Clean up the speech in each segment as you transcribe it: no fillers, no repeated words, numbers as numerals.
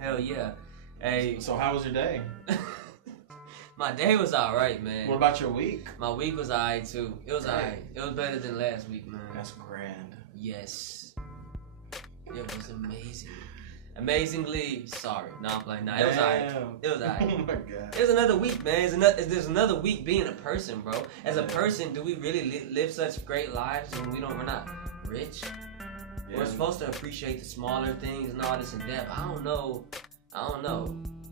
Hell yeah. Hey. So how was your day? My day was alright, man. What about your week? My week was alright too. It was alright. It was better than last week, man. That's grand. Yes. It was amazing. Amazingly sorry. No, I'm playing. Nah, it was alright. It was alright. Oh my god. It was another week, man. There's another week being a person, bro. As a person, do we really live such great lives when we're not rich? Yeah. We're supposed to appreciate the smaller things and all this in depth. I don't know.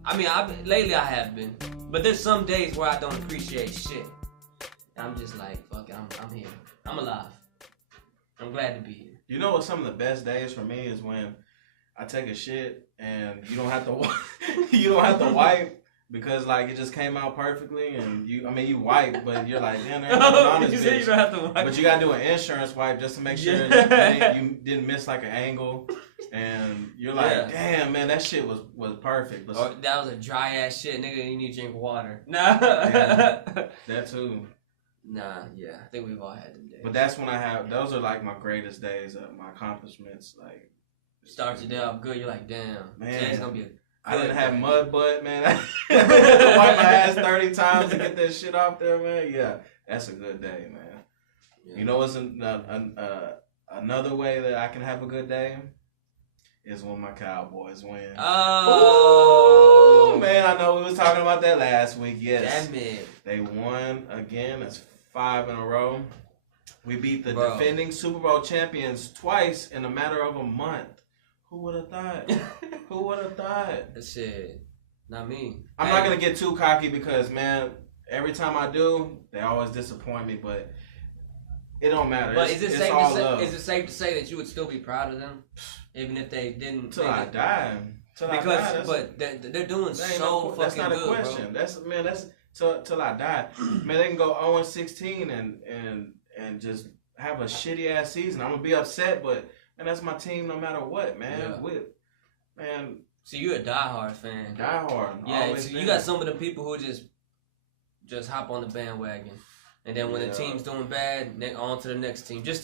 I mean, lately I have been, but there's some days where I don't appreciate shit. I'm just like, fuck it, I'm here. I'm alive. I'm glad to be here. You know what? Some of the best days for me is when I take a shit and you don't have to wipe because like it just came out perfectly and you wipe, but you're like, damn, there's nothing on this bitch. You don't have to wipe. But you gotta do an insurance wipe just to make sure you didn't miss like an angle. And you're like, damn, man, that shit was perfect. Or that was a dry ass shit, nigga. You need to drink water. Nah. Yeah, that too. Nah, yeah. I think we've all had them days. But that's when those are like my greatest days of my accomplishments. Like, starts your day off good. You're like, damn, man, today's gonna be I didn't have mud butt, man. I wipe my ass 30 times to get that shit off there, man. Yeah, that's a good day, man. Yeah. You know what's another way that I can have a good day? Is when my Cowboys win. Oh. Ooh, man, I know we was talking about that last week. Yes. Damn it. They won again. That's 5 in a row. We beat the defending Super Bowl champions twice in a matter of a month. Who would have thought? Who would have thought? That shit. Not me. I'm not going to get too cocky because, man, every time I do, they always disappoint me, but it don't matter. But is it safe to say that you would still be proud of them? Even if they didn't. Till I die. But they're doing so fucking good. That's not a question. Bro. That's till I die. Man, they can go 0-16 and just have a shitty ass season. I'm gonna be upset, but man, that's my team no matter what, man. Yeah. So you're a diehard fan. Diehard. Yeah. So you got some of the people who just hop on the bandwagon. And then when the team's doing bad, then on to the next team, just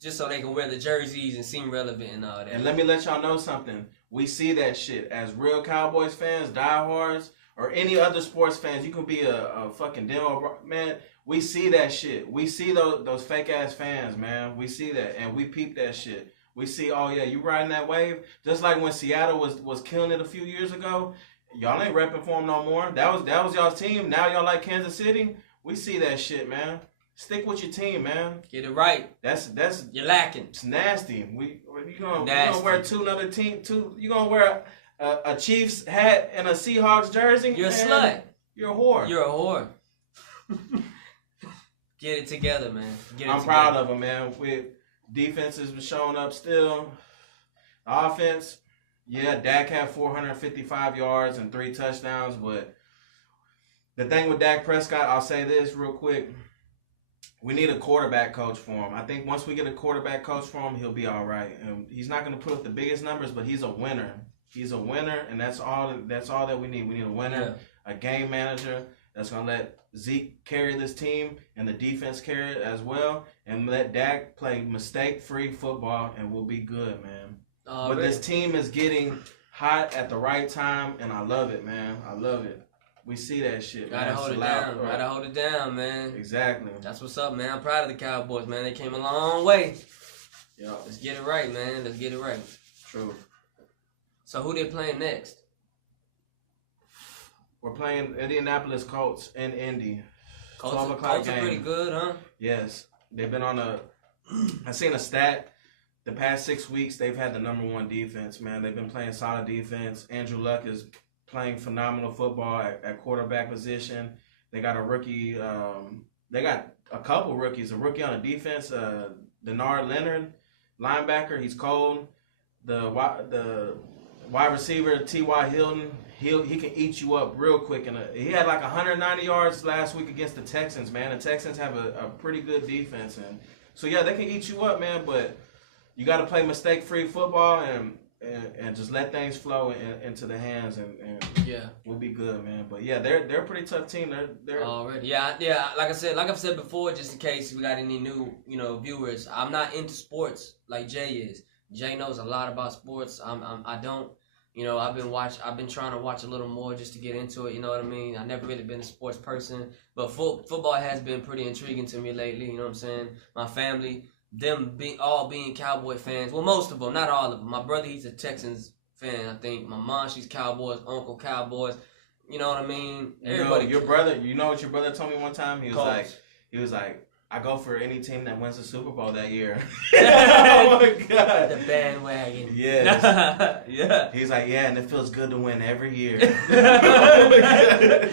so they can wear the jerseys and seem relevant and all that. And let me let y'all know something. We see that shit as real Cowboys fans, diehards, or any other sports fans. You can be a fucking demo man. We see that shit. We see those fake ass fans, man. We see that and we peep that shit. We see, oh yeah, you riding that wave. Just like when Seattle was killing it a few years ago. Y'all ain't repping for them no more. That was y'all's team. Now y'all like Kansas City. We see that shit, man. Stick with your team, man. Get it right. That's you're lacking. It's nasty. You gonna wear you gonna wear a Chiefs hat and a Seahawks jersey? You're a slut. You're a whore. You're a whore. Get it together, man. I'm proud of them, man. With defenses showing up still. Offense, yeah, Dak had 455 yards and 3 touchdowns, but the thing with Dak Prescott, I'll say this real quick. We need a quarterback coach for him. I think once we get a quarterback coach for him, he'll be all right. And he's not going to put up the biggest numbers, but he's a winner. He's a winner, and that's all that we need. We need a winner, a game manager that's going to let Zeke carry this team and the defense carry it as well, and let Dak play mistake-free football, and we'll be good, man. But this team is getting hot at the right time, and I love it, man. I love it. We see that shit. Gotta hold it down. Gotta hold it down, man. Exactly. That's what's up, man. I'm proud of the Cowboys, man. They came a long way. Yeah. Let's get it right, man. Let's get it right. True. So who they playing next? We're playing Indianapolis Colts in Indy. Colts are pretty good, huh? Yes. They've been on I seen a stat. The past 6 weeks, they've had the #1 defense, man. They've been playing solid defense. Andrew Luck is playing phenomenal football at quarterback position. They got a rookie. They got a couple rookies. A rookie on the defense, Denard Leonard, linebacker. He's cold. The wide receiver, T.Y. Hilton. He can eat you up real quick. And he had like 190 yards last week against the Texans, man. The Texans have a pretty good defense, and so yeah, they can eat you up, man. But you got to play mistake-free football and just let things flow into the hands, and we'll be good, man. But yeah, they're a pretty tough team. They're already yeah. Like I've said before, just in case we got any new viewers, I'm not into sports like Jay is. Jay knows a lot about sports. I don't. You know, I've been trying to watch a little more just to get into it. You know what I mean? I never really been a sports person, but football has been pretty intriguing to me lately. You know what I'm saying? My family, all being Cowboy fans. Well, most of them, not all of them. My brother, he's a Texans fan. I think my mom, she's Cowboys. Uncle Cowboys. You know what I mean? Everybody. Your brother. You know what your brother told me one time? He was Colts. like, I go for any team that wins the Super Bowl that year. Oh my God. The bandwagon. Yes. Yeah. He's like, yeah, and it feels good to win every year.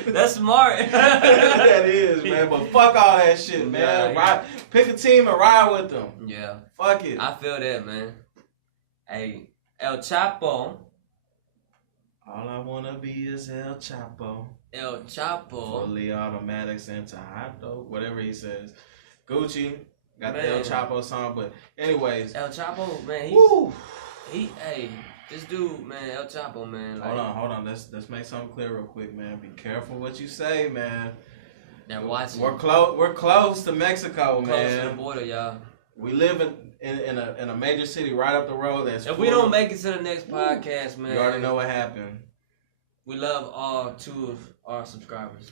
That's smart. That is, man. But fuck all that shit, man. Yeah. Pick a team and ride with them. Yeah. Fuck it. I feel that, man. Hey, El Chapo. All I wanna be is El Chapo. El Chapo. Fully automatics into hot dope. Whatever he says. Gucci got Man. the El Chapo song, but anyways. El Chapo, man, this dude, man, El Chapo, man. Like, Hold on. Let's make something clear real quick, man. Be careful what you say, man. they're watching. We're close to Mexico, man. Close to the border, y'all. We live in a major city right up the road. If we don't make it to the next podcast, man, you already know what happened. We love all 2 of our subscribers.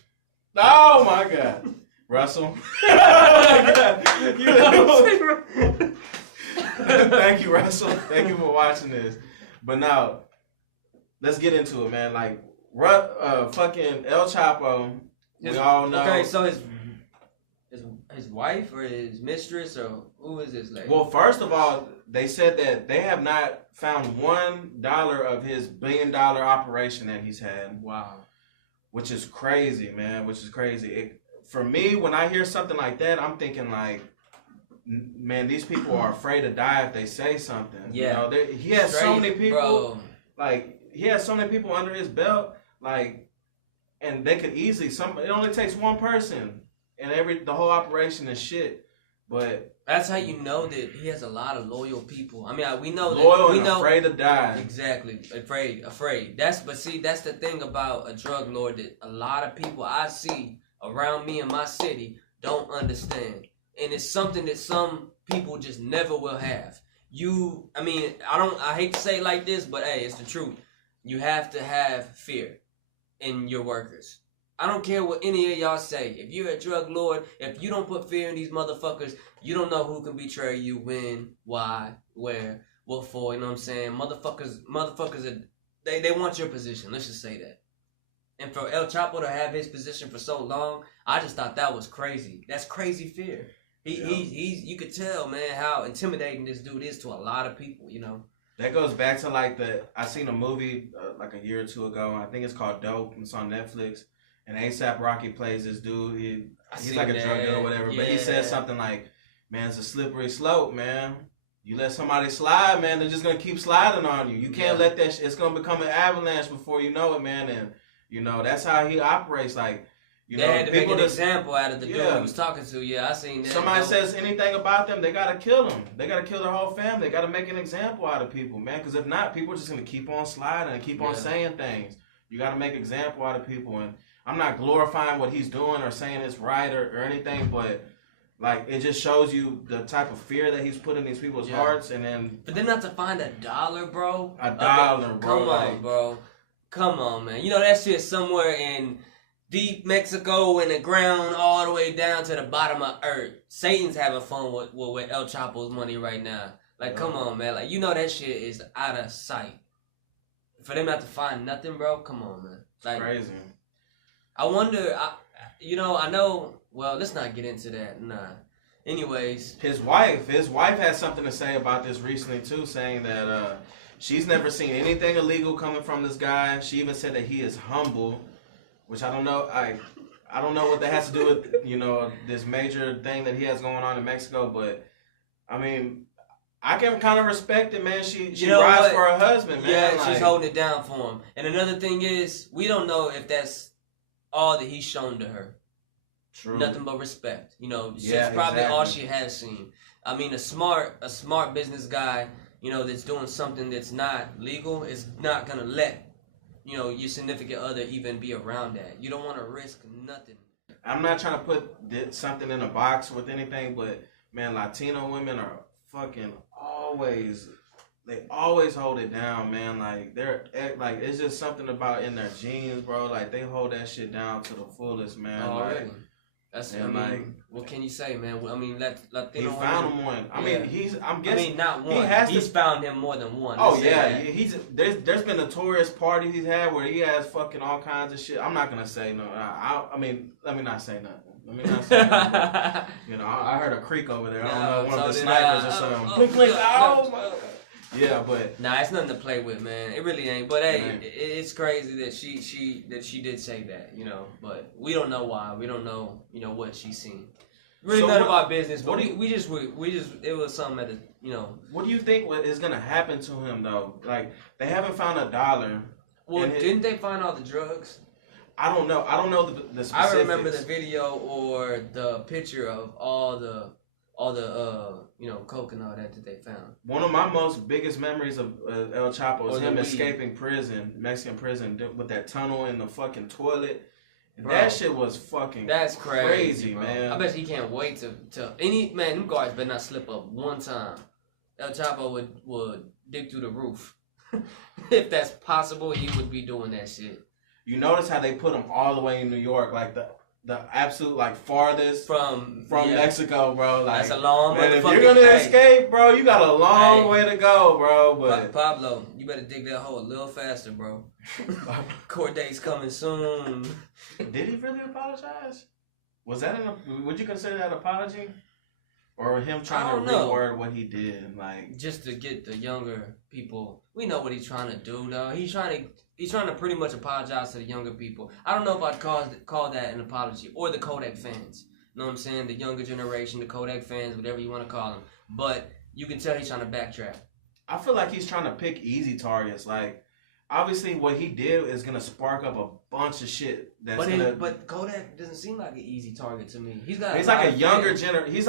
Oh my God, Russell. Oh my God. Thank you, Russell. Thank you for watching this. But now, let's get into it, man. Like, fucking El Chapo. We all know. Okay, so his wife or his mistress or who is this lady? Well, first of all, they said that they have not found $1 of his $1 billion operation that he's had. Wow. Which is crazy, man. Which is crazy. For me, when I hear something like that, I'm thinking like, man, these people are afraid to die if they say something. Yeah. You know, he has so many people. Bro. Like, he has so many people under his belt. Like, and they could easily. It only takes one person, and the whole operation is shit. But that's how you know that he has a lot of loyal people. I mean, we know loyal that and afraid to die. Exactly, afraid. That's the thing about a drug lord that a lot of people I see around me in my city don't understand, and it's something that some people just never will have. I hate to say it like this, but hey, it's the truth. You have to have fear in your workers. I don't care what any of y'all say. If you're a drug lord, if you don't put fear in these motherfuckers, you don't know who can betray you, when, why, where, what for. You know what I'm saying? Motherfuckers, they want your position. Let's just say that. And for El Chapo to have his position for so long, I just thought that was crazy. That's crazy fear. You could tell, man, how intimidating this dude is to a lot of people. You know. That goes back to I seen a movie like a year or two ago. I think it's called Dope. It's on Netflix. And A$AP Rocky plays this dude. He's like a drug dealer or whatever. Yeah. But he says something like, man, it's a slippery slope, man. You let somebody slide, man, they're just going to keep sliding on you. You can't let that it's going to become an avalanche before you know it, man. And, you know, that's how he operates. Like, you know, had to make an example out of the dude he was talking to. Yeah, I seen that. Somebody says anything about them, they got to kill them. They got to kill their whole family. They got to make an example out of people, man. Because if not, people are just going to keep on sliding and keep on saying things. You got to make an example out of people. And I'm not glorifying what he's doing or saying it's right or anything, but like it just shows you the type of fear that he's put in these people's hearts, and then. But then not to find $1, bro. $1, bro. Come on, bro. Come on, man. You know that shit somewhere in deep Mexico in the ground, all the way down to the bottom of earth. Satan's having fun with El Chapo's money right now. Like, come on, man. Like, you know that shit is out of sight. For them not to find nothing, bro. Come on, man. Like, crazy. I wonder, I know, well, let's not get into that, nah. Anyways. His wife had something to say about this recently, too, saying that she's never seen anything illegal coming from this guy. She even said that he is humble, which I don't know, I don't know what that has to do with, you know, this major thing that he has going on in Mexico, but, I mean, I can kind of respect it, man. She rides for her husband, man. Yeah, like, she's holding it down for him. And another thing is, we don't know if that's all that he's shown to her. True. Nothing but respect. You know, it's probably all she has seen. I mean, a smart business guy, you know, that's doing something that's not legal is not gonna let, you know, your significant other even be around that. You don't want to risk nothing. I'm not trying to put something in a box with anything, but man, Latino women are fucking always they always hold it down, man. Like they're like it's just something about in their genes, bro. Like they hold that shit down to the fullest, man. Already. That's what can you say, man? I mean, Latino. He found him one. I mean, I'm guessing. I mean, not one. He's found him more than one. Oh yeah, there's been notorious parties he's had where he has fucking all kinds of shit. I'm not gonna say no. I mean, let me not say nothing. You know, I heard a creak over there. I don't know, one of the snipers or something. Blink. Yeah, but nah, it's nothing to play with, man. It really ain't. But hey, it's crazy that she did say that, you know. But we don't know why. We don't know, you know, what she's seen. Really none of our business. But we just it was something at the, you know. What do you think is gonna happen to him though? Like they haven't found $1. Well, didn't they find all the drugs? I don't know. I don't know the specifics. I remember the video or the picture of all the you know, coke and all that they found. One of my biggest memories of El Chapo is him escaping prison, Mexican prison, with that tunnel in the fucking toilet. And that shit was fucking crazy, man. I bet he can't wait to them guards better not slip up one time. El Chapo would dig through the roof. If that's possible, he would be doing that shit. You notice how they put him all the way in New York, like the absolute like farthest from Mexico, bro. Like, that's a long man, if you're gonna escape, bro, you got a long way to go, bro. But Pablo, you better dig that hole a little faster, bro. Court date's coming soon. Did he really apologize? Was that would you consider that an apology? Or him trying to reword what he did, like just to get the younger people. We know what he's trying to do, though. He's trying to pretty much apologize to the younger people. I don't know if I'd call that an apology, or the Kodak fans. You know what I'm saying? The younger generation, the Kodak fans, whatever you want to call them. But you can tell he's trying to backtrack. I feel like he's trying to pick easy targets. Like, obviously, what he did is gonna spark up a bunch of shit. But Kodak doesn't seem like an easy target to me. He's like a younger he's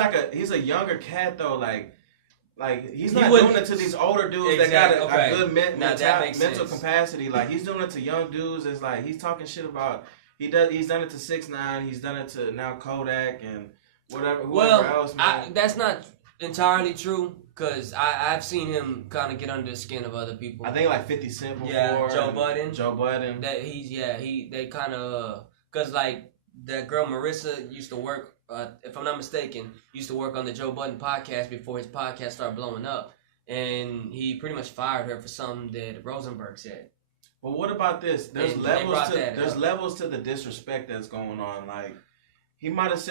a younger cat though. Like he's not doing it to these older dudes that got a good mental capacity. Like he's doing it to young dudes. It's like he's talking shit about. He's done it to 6ix9ine. He's done it to now Kodak and whoever else. Man. That's not entirely true. Cause I've seen him kind of get under the skin of other people. I think like 50 Cent before. Yeah, Joe Budden. That they kind of cause like that girl Marissa used to work. If I'm not mistaken, used to work on the Joe Budden podcast before his podcast started blowing up, and he pretty much fired her for something that Rosenberg said. Well, what about this? There's levels to the disrespect that's going on. Like he might have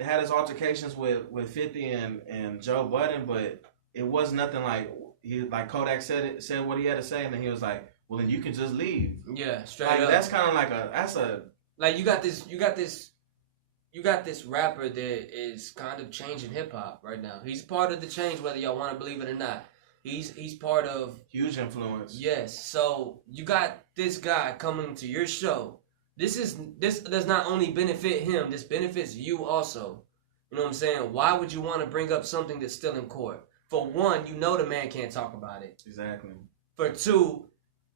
had his altercations with 50 and Joe Budden, but it was nothing like Kodak said what he had to say, and then he was like, "Well, then you can just leave." Yeah, straight up. That's kind of like you got this rapper that is kind of changing hip hop right now. He's part of the change, whether y'all want to believe it or not. He's part of huge influence. Yes. So you got this guy coming to your show. This does not only benefit him. This benefits you also. You know what I'm saying? Why would you want to bring up something that's still in court? For one, you know the man can't talk about it. Exactly. For two,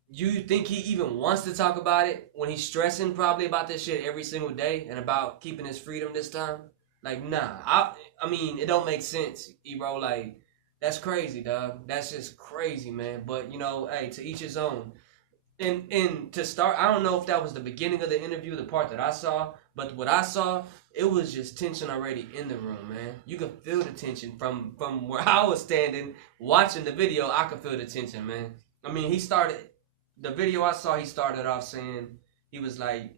you think he even wants to talk about it when he's stressing probably about this shit every single day and about keeping his freedom this time? Like, nah. I mean, it don't make sense, Ebro. Like, that's crazy, dog. That's just crazy, man. But, you know, hey, to each his own. And to start, I don't know if that was the beginning of the interview, the part that I saw, but what I saw, it was just tension already in the room, man. You could feel the tension from where I was standing, watching the video. I could feel the tension, man. I mean, the video I saw, he started off saying, he was like,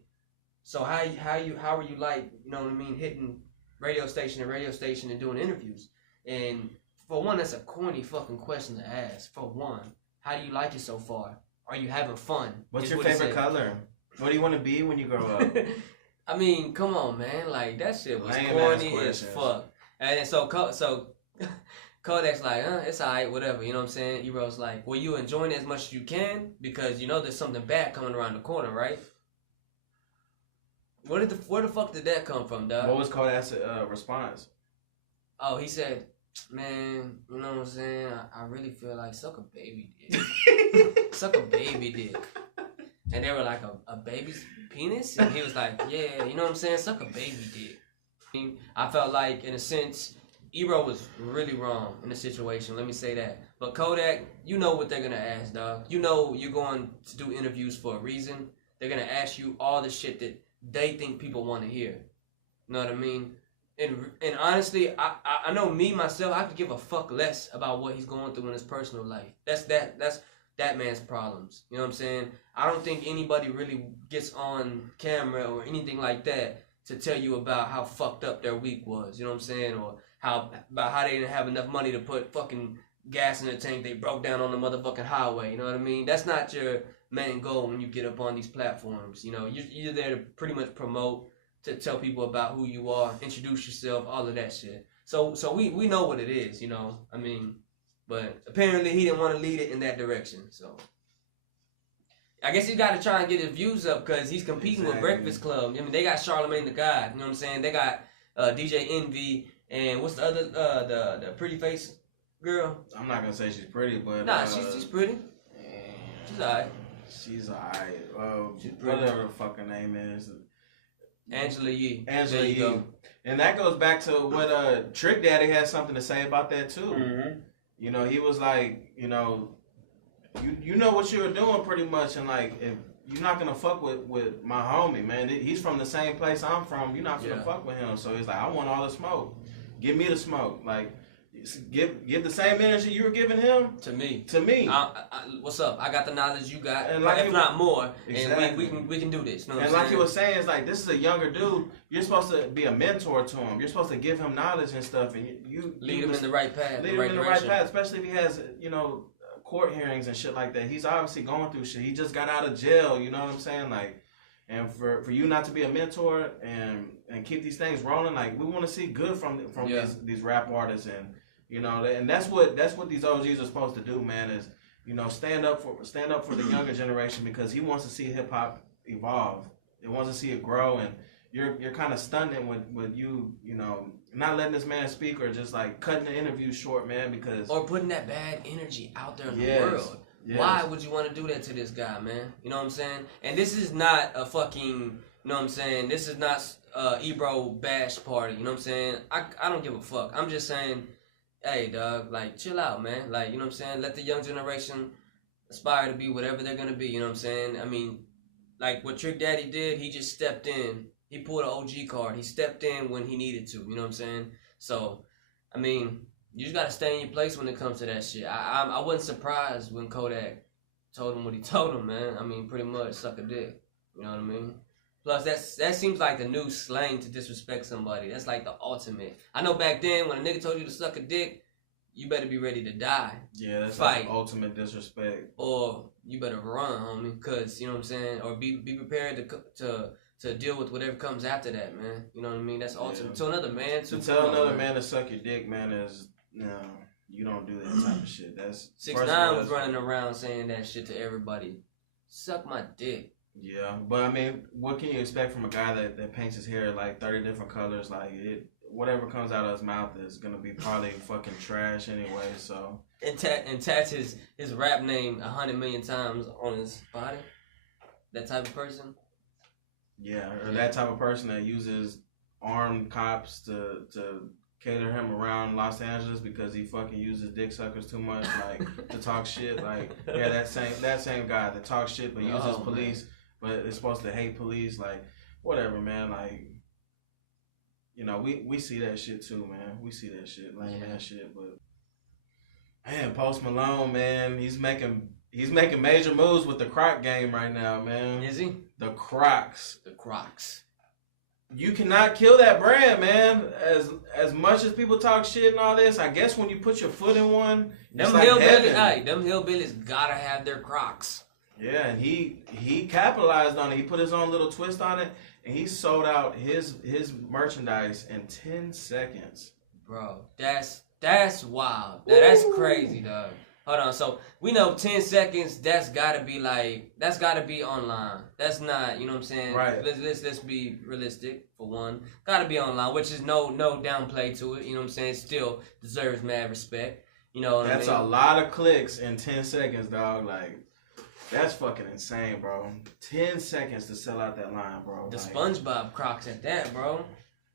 so how are you like, you know what I mean, hitting radio station and doing interviews? And for one, that's a corny fucking question to ask. For one, how do you like it so far? Are you having fun? What's your favorite color? What do you want to be when you grow up? I mean, come on, man. Like, that shit was corny as fuck. And so Kodak's like, it's alright, whatever, you know what I'm saying? Ebro's like, well, you enjoying it as much as you can because you know there's something bad coming around the corner, right? Where the fuck did that come from, dog? What was Kodak's response? Oh, he said, man, you know what I'm saying? I really feel like suck a baby dick. Suck a baby dick. And they were like, a baby's penis? And he was like, yeah, you know what I'm saying? Suck a baby dick. I felt like, in a sense, Ebro was really wrong in the situation. Let me say that. But Kodak, you know what they're gonna ask, dog. You know you're going to do interviews for a reason. They're gonna ask you all the shit that they think people want to hear. You know what I mean? And honestly, I know me myself. I could give a fuck less about what he's going through in his personal life. That's that man's problems. You know what I'm saying? I don't think anybody really gets on camera or anything like that to tell you about how fucked up their week was. You know what I'm saying? Or how they didn't have enough money to put fucking gas in the tank. They broke down on the motherfucking highway. You know what I mean? That's not your main goal when you get up on these platforms. You know, you're there to pretty much promote, to tell people about who you are, introduce yourself, all of that shit. So we know what it is, you know. I mean, but apparently he didn't want to lead it in that direction. So I guess he's got to try and get his views up because he's competing with Breakfast Club. I mean, they got Charlamagne the God. You know what I'm saying? They got DJ Envy and what's the other the pretty face girl? I'm not gonna say she's pretty, but nah, she's pretty. She's alright. She's alright. Whatever the fuck her name is. Angela Yee. Angela Yee. Go. And that goes back to what Trick Daddy has something to say about that too. Mm-hmm. You know, he was like, you know what you were doing pretty much, and like if you're not gonna fuck with my homie, man. He's from the same place I'm from. You're not gonna fuck with him. So he's like, I want all the smoke. Give me the smoke. Like, give the same energy you were giving him to me. What's up? I got the knowledge you got, and like if not more. Exactly. And we can do this. You know and like he was saying, it's like this is a younger dude. You're supposed to be a mentor to him. You're supposed to give him knowledge and stuff, and you lead him in the right path. Lead him in the right path, especially if he has court hearings and shit like that. He's obviously going through shit. He just got out of jail. You know what I'm saying? Like. And for you not to be a mentor and keep these things rolling, like we want to see good from these rap artists, and that's what these OGs are supposed to do, man. Is stand up for the younger generation because he wants to see hip hop evolve. He wants to see it grow, and you're kind of stunning with you not letting this man speak or just like cutting the interview short, man, or putting that bad energy out there in the world. Yes. Why would you want to do that to this guy, man? You know what I'm saying? And this is not a fucking, you know what I'm saying? This is not Ebro bash party, you know what I'm saying? I don't give a fuck. I'm just saying, hey, dog, like, chill out, man. Like, you know what I'm saying? Let the young generation aspire to be whatever they're going to be, you know what I'm saying? I mean, like what Trick Daddy did, he just stepped in. He pulled an OG card. He stepped in when he needed to, you know what I'm saying? So, I mean, you just gotta stay in your place when it comes to that shit. I wasn't surprised when Kodak told him what he told him, man. I mean, pretty much suck a dick. You know what I mean? Plus, that seems like the new slang to disrespect somebody. That's like the ultimate. I know back then when a nigga told you to suck a dick, you better be ready to die. Yeah, that's like ultimate disrespect. Or you better run, homie, cause you know what I'm saying. Or be prepared to deal with whatever comes after that, man. You know what I mean? That's ultimate. Yeah. To another man, to tell another man to suck your dick, man, is no. You don't do that type of shit. That's 6ix9ine was running around saying that shit to everybody. Suck my dick. Yeah, but I mean, what can you expect from a guy that paints his hair like 30 different colors? Like whatever comes out of his mouth is gonna be probably fucking trash anyway. So and tats his rap name 100 million times on his body. That type of person. Yeah, or that type of person that uses armed cops to cater him around Los Angeles because he fucking uses dick suckers too much, like to talk shit. Like that same guy that talks shit but uses police, but is supposed to hate police. Like whatever, man. Like we see that shit too, man. We see that shit, like that shit. But man, Post Malone, man, he's making major moves with the Croc game right now, man. Is he? The Crocs. The Crocs. You cannot kill that brand, man. As much as people talk shit and all this, I guess when you put your foot in one, them hillbillies gotta have their Crocs. Yeah, and he capitalized on it. He put his own little twist on it, and he sold out his merchandise in 10 seconds. Bro, that's wild. That's crazy, dog. Hold on, so we know 10 seconds, that's gotta be online. That's not, you know what I'm saying? Right. Let's be realistic for one. Gotta be online, which is no downplay to it, you know what I'm saying? Still deserves mad respect. You know what I mean? That's a lot of clicks in 10 seconds, dog. Like, that's fucking insane, bro. 10 seconds to sell out that line, bro. The SpongeBob Crocs at that, bro.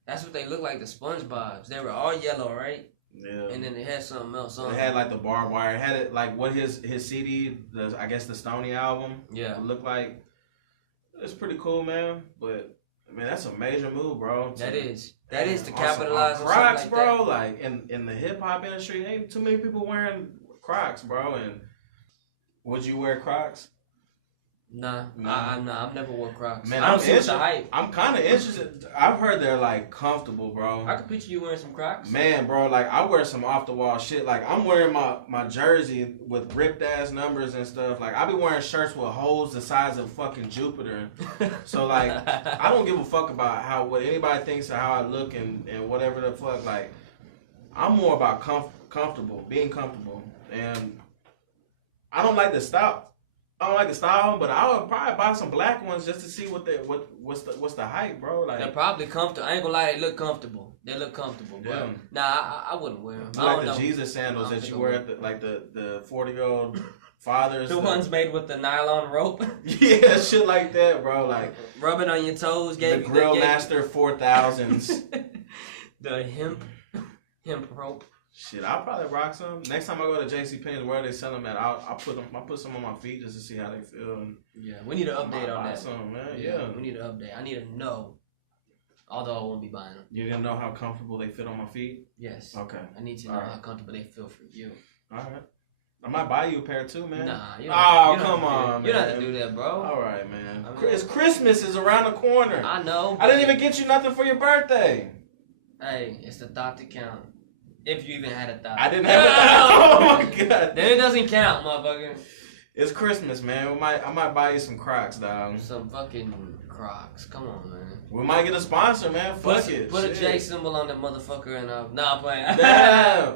That's what they look like, the SpongeBob's. They were all yellow, right? Yeah. And then they had something else on. It had like the barbed wire. It had it like what his CD, I guess the Stoney album, looked like. It's pretty cool, man. But man, that's a major move, bro. That is to capitalize on Crocs, like bro. that. Like in the hip hop industry, ain't too many people wearing Crocs, bro. And would you wear Crocs? Nah. I've never wore Crocs. Man, I don't see the hype. I'm kind of interested. I've heard they're like comfortable, bro. I could picture you wearing some Crocs. Man, bro, like I wear some off the wall shit. Like I'm wearing my jersey with ripped ass numbers and stuff. Like I be wearing shirts with holes the size of fucking Jupiter. So like I don't give a fuck about what anybody thinks of how I look and whatever the fuck. Like I'm more about being comfortable, and I don't like the style. But I would probably buy some black ones just to see what's the hype, bro. Like they're probably comfortable. I ain't gonna lie, they look comfortable. But nah, I wouldn't wear them. Like the Jesus sandals that you wear at the 40-year-old fathers. The ones made with the nylon rope. Yeah, shit like that, bro. Like rubbing on your toes. The Grillmaster 4000s. The hemp rope. Shit, I'll probably rock some. Next time I go to JCPenney's, where they sell them at, I'll put some on my feet just to see how they feel. Yeah, we need an update on that. Some, man. Yeah, we need an update. I need to know. Although I won't be buying them. You're gonna know how comfortable they fit on my feet? Yes. Okay. I need to know how comfortable they feel for you. All right. I might buy you a pair too, man. Nah. Come on, man. You don't have to do that, bro. All right, man. It's Christmas is around the corner. I know. I didn't even get you nothing for your birthday. Hey, it's the thought that count. If you even had a thought. I didn't have a thought. Oh my god. Then it doesn't count, motherfucker. It's Christmas, man. I might buy you some Crocs, dog. Some fucking Crocs. Come on, man. We might get a sponsor, man. Fuck it. Put a J symbol on the motherfucker and nah, I'm playing. Damn.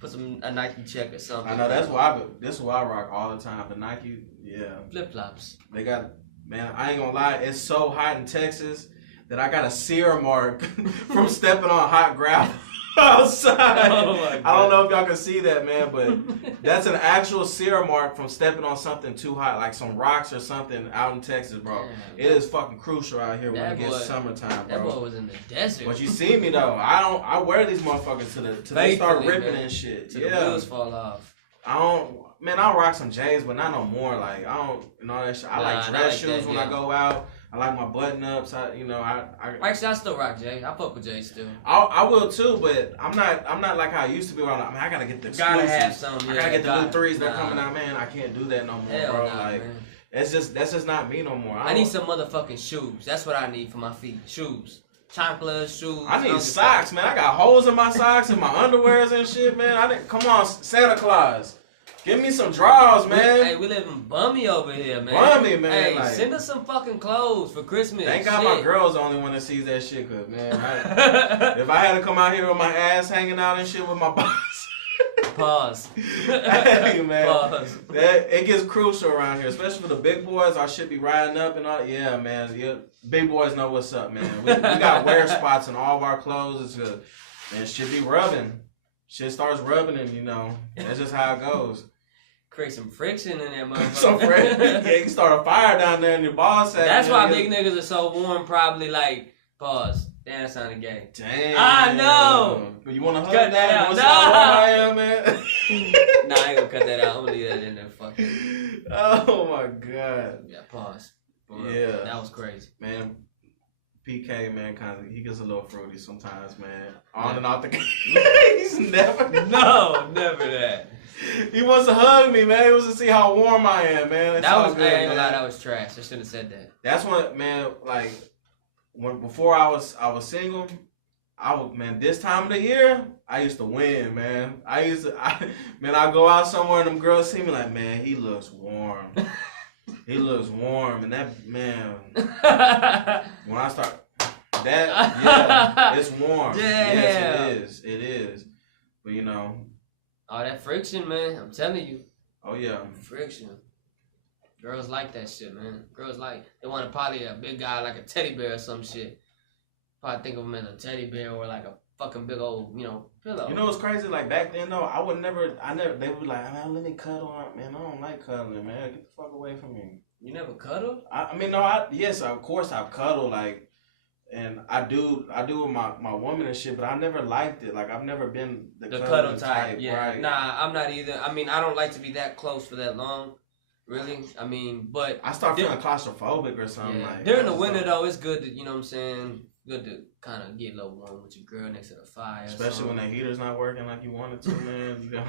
Put a Nike check or something. I know this is what I rock all the time. The Nike, yeah. Flip flops. They got, man. I ain't gonna lie. It's so hot in Texas that I got a sear mark from stepping on hot gravel outside. Oh my God. I don't know if y'all can see that, man, but that's an actual sear mark from stepping on something too hot, like some rocks or something out in Texas, bro. Damn, it is fucking crucial out here when it gets summertime, bro. That boy was in the desert. But you see me though. I wear these motherfuckers till they start ripping and shit. Till the wheels fall off. I'll rock some J's, but not no more. Like I don't, that shit. I like dress shoes when I go out. I like my button ups. Actually, I still rock Jay. I fuck with Jay still. I will too, but I'm not like how I used to be. Where I gotta get the exclusives. Gotta have some. Yeah, I gotta get the new threes that are coming out, man. I can't do that no more, Hell bro. Nah, like man. that's just not me no more. I need some motherfucking shoes. That's what I need for my feet. Shoes. Chanclas, shoes. I need socks, man. I got holes in my socks and my underwears and shit, man. Come on, Santa Claus. Give me some drawers, man. Hey, we living bummy over here, man. Bummy, man. Hey, like, send us some fucking clothes for Christmas. Thank God my girl's the only one that sees that shit, cause man, if I had to come out here with my ass hanging out and shit with my boss. Pause. Hey, man. Pause. It gets crucial around here, especially for the big boys. I should be riding up and all. Yeah, man. Big boys know what's up, man. We got wear spots in all of our clothes. It's good. Man, shit be rubbing. Shit starts rubbing and, that's just how it goes. Create some friction in there, motherfucker. Some friction. Yeah, you can start a fire down there in your ball sack. That's why big niggas are so warm, probably like, pause. Damn, that sounded gay. Damn. I know. You want to hug cut that out? No. I am, man. Nah, I ain't gonna cut that out. I'm gonna leave that in there. Fuck it. Oh my god. Yeah, pause. Yeah. That was crazy. Man, PK, man, he gets a little fruity sometimes, man. On and off the game. He's never. No, never that. He wants to hug me, man. He wants to see how warm I am, man. That was, good, I ain't gonna lie, that was trash. I shouldn't have said that. That's when, man, like, before I was single, this time of the year, I used to win, man. I go out somewhere and them girls see me like, man, he looks warm. He looks warm, and that, man, when I start, it's warm. Yeah. Yes, it is. But, Oh, that friction, man. I'm telling you. Oh, yeah. Friction. Girls like that shit, man. Girls they want to probably a big guy like a teddy bear or some shit. Probably think of him as a teddy bear or like a fucking big old, pillow. You know what's crazy? Like back then, though, they would be like, man, let me cuddle on. Man, I don't like cuddling, man. Get the fuck away from me. You never cuddle? Yes, of course I've cuddled, like, And I do with my woman and shit, but I never liked it. Like, I've never been the cuddle type. Yeah, right? Nah, I'm not either. I mean, I don't like to be that close for that long. Really, I mean, but I start feeling claustrophobic or something. Yeah. Like during the winter though, it's good to, you know what I'm saying, good to kind of get a little warm with your girl next to the fire. Especially when the heater's not working like you want it to, man.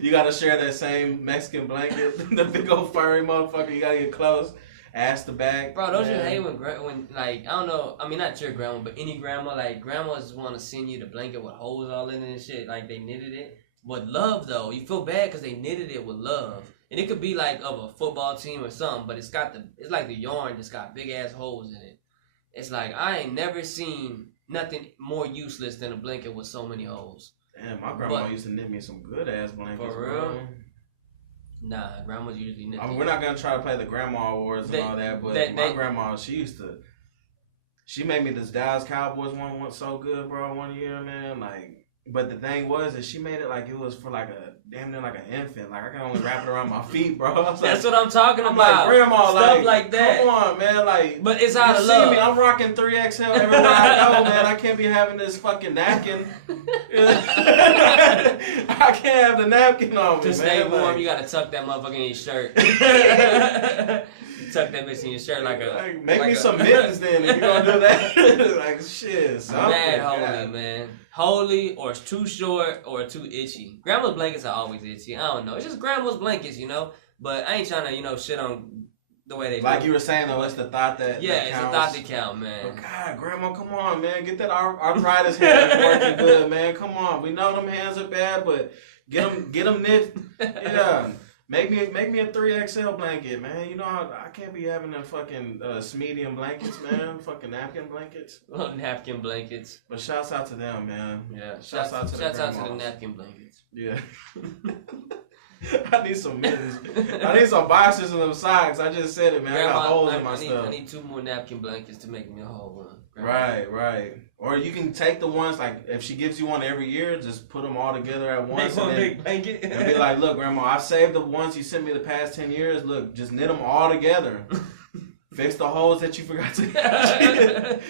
You gotta share that same Mexican blanket, the big old furry motherfucker. You gotta get close. Ass to back. Bro, don't you hate when like, I don't know, I mean, not your grandma, but any grandma, like, grandmas want to send you the blanket with holes all in it and shit, like they knitted it. But love, though, you feel bad because they knitted it with love. And it could be like of a football team or something, but it's like the yarn that's got big ass holes in it. It's like, I ain't never seen nothing more useless than a blanket with so many holes. Damn, my grandma used to knit me some good ass blankets. For real? Bro. Nah, grandmas usually knit. I mean, we're not gonna try to play the grandma awards and all that, but my grandma, she made me this Dallas Cowboys one so good, bro, one year, man. Like, but the thing was that she made it like it was for like a damn near like an infant. Like, I can only wrap it around my feet, bro. That's what I'm talking about. Like, grandma, stuff like that. Come on, man. Like, but it's out of love. Me, I'm rocking 3XL everywhere I go, man. I can't be having this fucking napkin. I can't have the napkin on me, to stay warm, like, you gotta tuck that motherfucker in your shirt. Tuck that bitch in your shirt like a. Like, make me some mittens then if you gonna do that. Like, shit. Mad holy, man. Holy, or it's too short, or too itchy. Grandma's blankets are always itchy. I don't know. It's just grandma's blankets, you know. But I ain't trying to, you know, shit on the way they. Like you were saying though, it's the thought that. Yeah, it's the thought that count, man. But God, grandma, come on, man, get that arthritis hands working good, man. Come on, we know them hands are bad, but get them knit. Yeah. Make me a 3XL blanket, man. You know I can't be having them fucking medium blankets, man. Fucking napkin blankets. Little napkin blankets. But shouts out to them, man. Yeah. Shouts out to the napkin blankets. Yeah. I need some mittens. I need some boxers and some socks. I just said it, man. Grandma, I got holes in my stuff. I need 2 more napkin blankets to make me a whole one. Grandma. Right. Or you can take the ones, like, if she gives you one every year, just put them all together at once. Make one big blanket. And be like, look, Grandma, I saved the ones you sent me the past 10 years. Look, just knit them all together. Fix the holes that you forgot to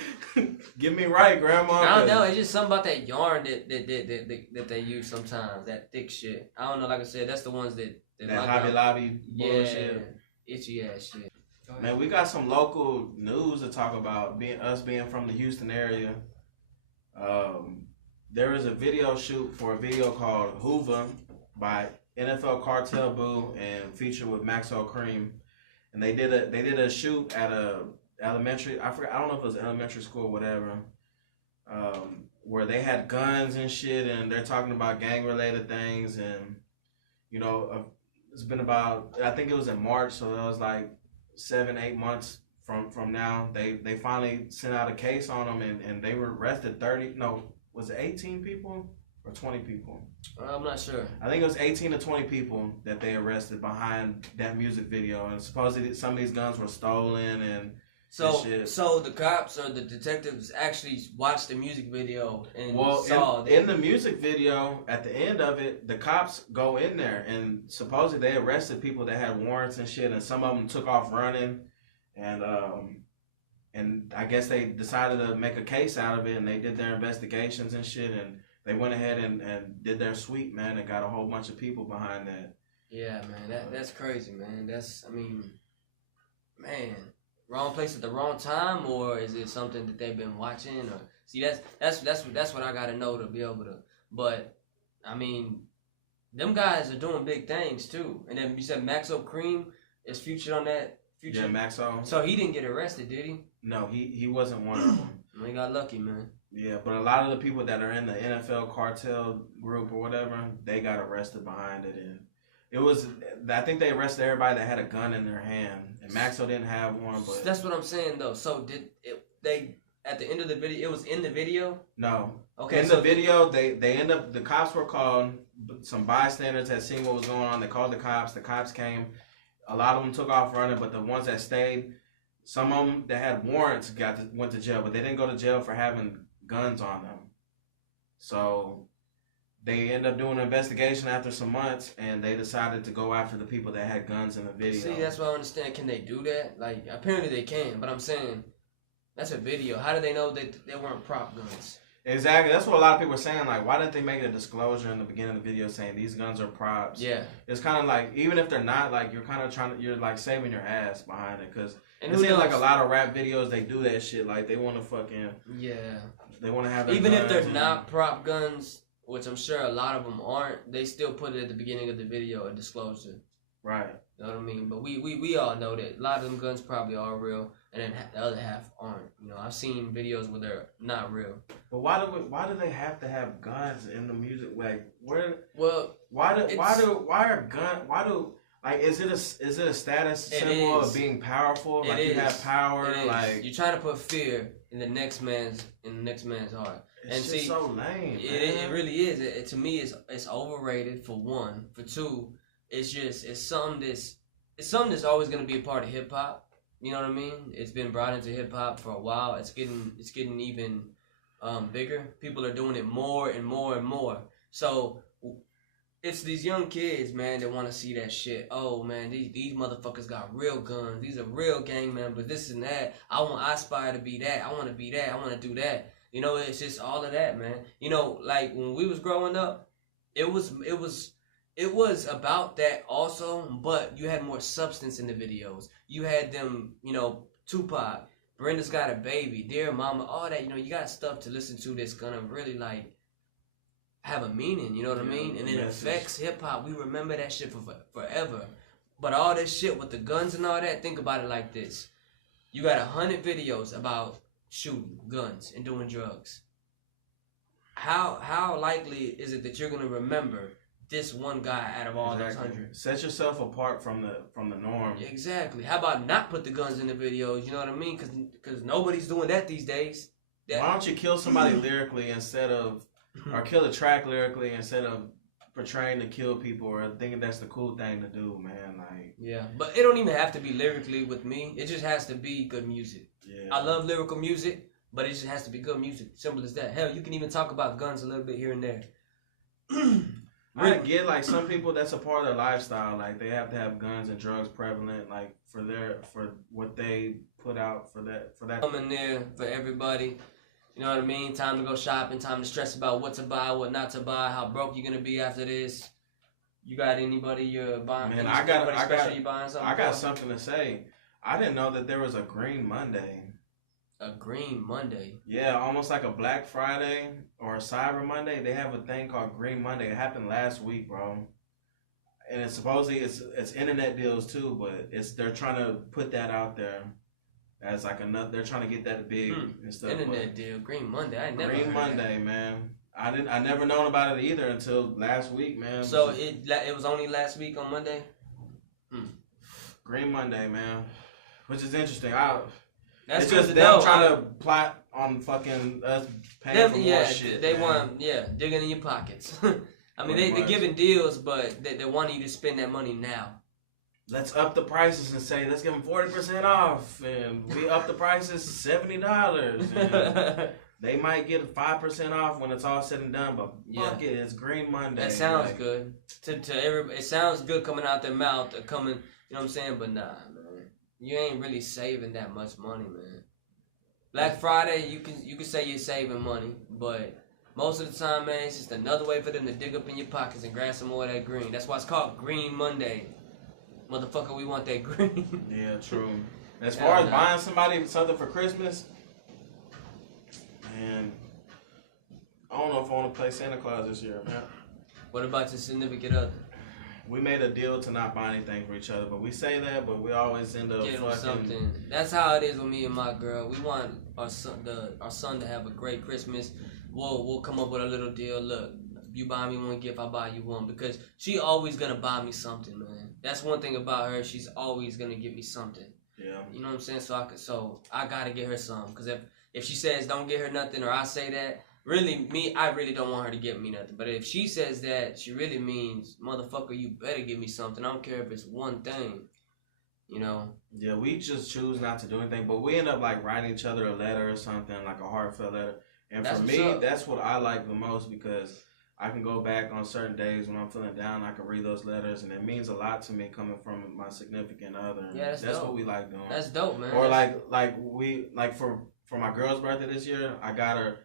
get me right, Grandma. I don't know. It's just something about that yarn that they use sometimes. That thick shit. I don't know. Like I said, that's the ones that Hobby Lobby bullshit. Itchy ass shit. Man, we got some local news to talk about. Being from the Houston area. There is a video shoot for a video called Hoover by NFL Cartel Boo and featured with Maxwell Cream. And they did a shoot at a elementary, I don't know if it was elementary school or whatever, where they had guns and shit, and they're talking about gang related things. And you know, it's been about, I think it was in March, so that was like 7-8 months from now. They finally sent out a case on them, and they were arrested 18 people or 20 people? I'm not sure. I think it was 18 to 20 people that they arrested behind that music video, and supposedly some of these guns were stolen and shit. So the cops or the detectives actually watched the music video and in the music video, at the end of it, the cops go in there and supposedly they arrested people that had warrants and shit, and some of them took off running, and I guess they decided to make a case out of it, and they did their investigations and shit, and they went ahead and did their sweep, man, and got a whole bunch of people behind that. Yeah, man, that's crazy, man. Wrong place at the wrong time, or is it something that they've been watching? Or see, that's what I gotta know to be able to. But I mean, them guys are doing big things too. And then you said Maxo Cream is featured on that. Yeah, Maxo. So he didn't get arrested, did he? No, he wasn't one of them. He got lucky, man. Yeah, but a lot of the people that are in the NFL cartel group or whatever, they got arrested behind it, and it was, I think they arrested everybody that had a gun in their hand, and Maxo didn't have one. But that's what I'm saying though. So they at the end of the video? It was in the video. No. Okay. In the video, they end up, the cops were called. Some bystanders had seen what was going on. They called the cops. The cops came. A lot of them took off running, but the ones that stayed, some of them that had warrants went to jail, but they didn't go to jail for having guns on them. So they end up doing an investigation after some months, and they decided to go after the people that had guns in the video. See, that's what I understand. Can they do that? Like, apparently they can, but I'm saying, That's a video. How do they know that they weren't prop guns? Exactly. That's what a lot of people are saying. Like, why didn't they make a disclosure in the beginning of the video saying these guns are props? Yeah. It's kind of like, even if they're not, like, you're kind of you're like saving your ass behind it. Because it seems like a lot of rap videos, they do that shit. Like, they want to fucking. Yeah. They want to have their even if they're not prop guns, which I'm sure a lot of them aren't, they still put it at the beginning of the video, a disclosure. Right. You know what I mean? But we all know that a lot of them guns probably are real, and then the other half aren't. You know, I've seen videos where they're not real. But why do they have to have guns in the music? Like, where? Well, is it a status symbol of being powerful? Like, you have power. Like, you're trying to put fear in the next man's heart. It's just so lame. It really is. To me, it's overrated for one. For two, it's something that's always gonna be a part of hip hop. You know what I mean? It's been brought into hip hop for a while. It's getting even bigger. People are doing it more and more and more. So it's these young kids, man, that want to see that shit. Oh man, these motherfuckers got real guns. These are real gang members. This and that. I aspire to be that. I want to be that. I want to do that. You know, it's just all of that, man. You know, like when we was growing up, it was about that also, but you had more substance in the videos. You had them, you know, Tupac, Brenda's Got a Baby, Dear Mama, all that. You know, you got stuff to listen to that's gonna really like have a meaning. You know what I mean? And it affects hip hop. We remember that shit for forever. But all this shit with the guns and all that, think about it like this: you got 100 videos about shooting, guns, and doing drugs. How likely is it that you're gonna remember this one guy out of all those 100? Set yourself apart from the norm. Exactly. How about not put the guns in the videos? You know what I mean? Because nobody's doing that these days. Why don't you kill somebody lyrically or kill a track lyrically instead of portraying to kill people or thinking that's the cool thing to do, man? Like, yeah, but it don't even have to be lyrically with me. It just has to be good music. Yeah. I love lyrical music, but it just has to be good music. Simple as that. Hell, you can even talk about guns a little bit here and there. I get, like, some people, that's a part of their lifestyle. Like, they have to have guns and drugs prevalent, like, for what they put out for that. Coming there for everybody. You know what I mean? Time to go shopping. Time to stress about what to buy, what not to buy, how broke you're gonna be after this. You got anybody you're buying? Man, I got something to say. I didn't know that there was a Green Monday. A Green Monday? Yeah, almost like a Black Friday or a Cyber Monday. They have a thing called Green Monday. It happened last week, bro. And it's supposedly it's internet deals too, but they're trying to put that out there as like another. They're trying to get that big and stuff. Internet deal, Green Monday. I never. Green Monday, man. I never known about it either until last week, man. So it was only last week on Monday. Green Monday, man, which is interesting. That's it's just them trying to plot on fucking us paying for more shit. They want digging in your pockets. I mean, they're giving deals, but they want you to spend that money now. Let's up the prices and say, let's give them 40% off, and we up the prices $70. They might get 5% off when it's all said and done, but fuck it, it's Green Monday. That sounds good to everybody. It sounds good coming out their mouth, you know what I'm saying? But nah, man. You ain't really saving that much money, man. Black Friday, you can say you're saving money, but most of the time, man, it's just another way for them to dig up in your pockets and grab some more of that green. That's why it's called Green Monday. Motherfucker, we want that green. Yeah, true. As far as buying somebody something for Christmas, man, I don't know if I want to play Santa Claus this year, man. What about your significant other? We made a deal to not buy anything for each other, but we say that, but we always end up fucking something. That's how it is with me and my girl. We want our son to have a great Christmas. We'll come up with a little deal. Look, you buy me one gift, I buy you one, because she always gonna buy me something, man. That's one thing about her. She's always gonna give me something. Yeah. You know what I'm saying? So I gotta get her some, because if she says don't get her nothing, or I say that. Really, I really don't want her to get me nothing. But if she says that, she really means, motherfucker, you better give me something. I don't care if it's one thing, you know? Yeah, we just choose not to do anything. But we end up, like, writing each other a letter or something, like a heartfelt letter. And for me, that's what I like the most, because I can go back on certain days when I'm feeling down. I can read those letters, and it means a lot to me coming from my significant other. Yeah, that's dope. What we like doing. That's dope, man. Or, for my girl's birthday this year, I got her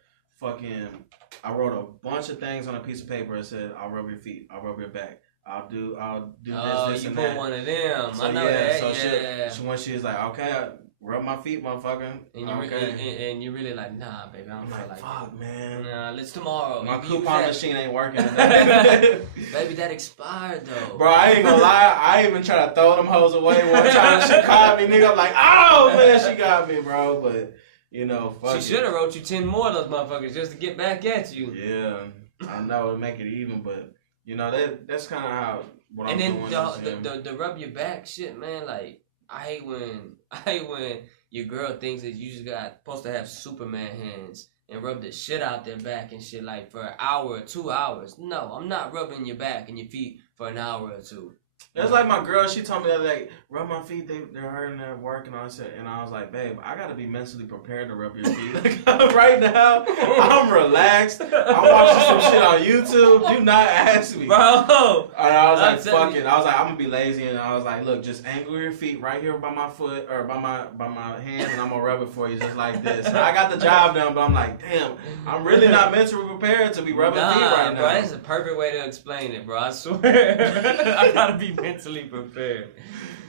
I wrote a bunch of things on a piece of paper and said, "I'll rub your feet. I'll rub your back. I'll do this, this, you and put that." one of them. So, I know that. So Yeah. when she's like, "Okay, rub my feet, motherfucker," and you're really like, "Nah, baby, I don't feel like "Fuck, it. man. Nah, let's tomorrow." My You coupon use machine ain't working today." Baby, that expired though. Bro, I ain't gonna lie. I even try to throw them hoes away one time. She caught me, nigga. I'm like, "Oh man, she got me, bro." But you know, fuck she should have wrote you 10 more of those motherfuckers just to get back at you. Yeah, I know it'd make it even, but you know that's kind of how. What and I'm then doing the rub your back shit, man. Like I hate when your girl thinks that you just supposed to have Superman hands and rub the shit out their back and shit like for an hour or 2 hours. No, I'm not rubbing your back and your feet for an hour or two. That's like my girl. She told me the other day, rub my feet. They're hurting at work, and I said, and I was like, babe, I gotta be mentally prepared to rub your feet. Like, right now, I'm relaxed. I'm watching some shit on YouTube. Do not ask me, bro. And I was like, fuck it. I was like, I'm gonna be lazy, and I was like, look, just angle your feet right here by my foot or by my hand, and I'm gonna rub it for you just like this. And I got the job done, but I'm like, damn, I'm really not mentally prepared to be rubbing feet right now. Bro, that's a perfect way to explain it, bro. I swear, I gotta be mentally prepared.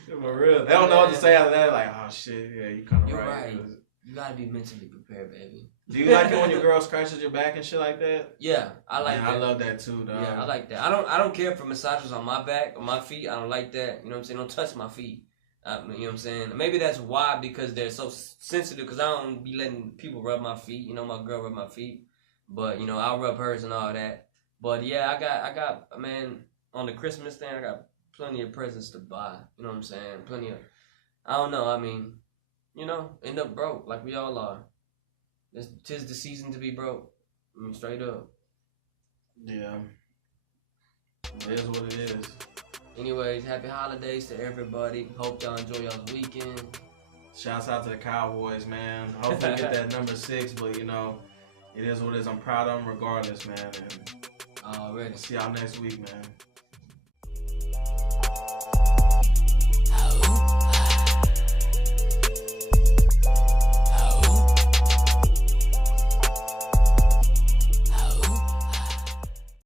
For real. They don't know what to say after that. Like, oh shit, yeah, you kind of You're right. You gotta be mentally prepared, baby. Do you like it when your girl scratches your back and shit like that? Yeah, I like that. I love that too, dog. Yeah, I like that. I don't care for massages on my back or my feet. I don't like that. You know what I'm saying? Don't touch my feet. You know what I'm saying? Maybe that's why, because they're so sensitive. Because I don't be letting people rub my feet. You know, my girl rub my feet, but you know I'll rub hers and all that. But yeah, I got man, on the Christmas thing, I got plenty of presents to buy. You know what I'm saying? Plenty of, I don't know. I mean, you know, end up broke like we all are. Tis the season to be broke. I mean, straight up. Yeah. It is what it is. Anyways, happy holidays to everybody. Hope y'all enjoy y'all's weekend. Shouts out to the Cowboys, man. Hopefully get that number 6, but you know, it is what it is. I'm proud of them regardless, man. And Already. see y'all next week, man.